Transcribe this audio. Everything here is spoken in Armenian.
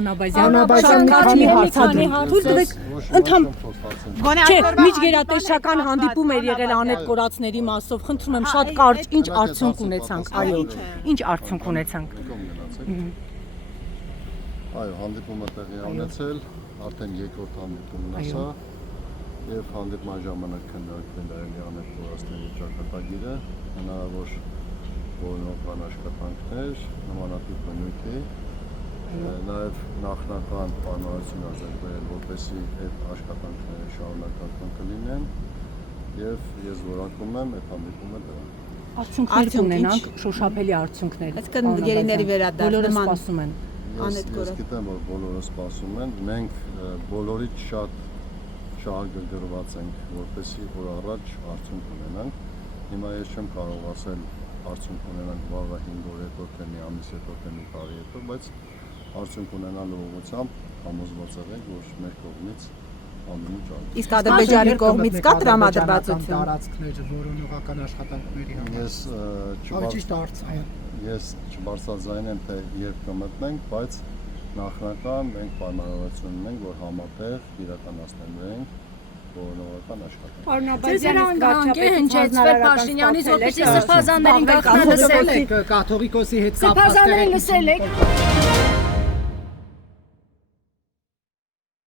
Անաբազյանը քանի հարցադրում։ Թույլ տվեք ընդհանուր Չէ, միջգերատեսչական հանդիպում էր եղել անետ կորածների մասով։ Խնդրում եմ շատ կարճ ինչ արդյունք ունեցանք, այո, ինչ արդյունք ունեցանք։ Այո, հանդիպումը տեղի ունեցել, արդեն երկրորդ հանդիպումն է սա, եւ հանդիպման ժամանակ քննարկվել է անետ կորածների ճակատագիրը, հնարավոր որոնական աշխատանքներ, նմանատիպ բնույթի Նաև նախնական պայմանություն արձակվել, որպեսզի այդ աշխատանքները շարունակական կլինեն եւ ես որակում եմ այդ հանդիպումը դրան։ Արդյունքներ ունենանք, շոշափելի արդյունքներ։ Այսինքն գերիների վերադառնման սպասում են։ Ես գիտեմ, որ բոլորը սպասում են, մենք բոլորից շատ շահագրգռված ենք, որպեսզի օր առաջ արդյունք ունենանք։ Հիմա ես չեմ կարող ասել արդյունք ունենանք վաղը 5 օր հետո, թե մի ամիս հետո, թե մի տարի հետո, բայց արդյունք ունենալու ուղղությամբ համոզված ենք, որ մեր կողմից ամեն ինչ ալու։ Իսկ Ադրբեջանի կողմից կա տրամադրվածություն։ Տարածքներ որոնողական աշխատանքների համար։ Ես չբարձրաձայնեմ, թե երբ կմտնենք, բայց նախնական մենք պայմանավորություն ունենք, որ համատեղ իրականացնենք որոնողական աշխատանք։ Ձեզ հանգանգ է հնչեցվել Փաշինյանից, որպեսզի սրբազաններին գաղտնալսել եք։ Կաթողիկոսի հետ կապված Սրբազաններին լսել եք։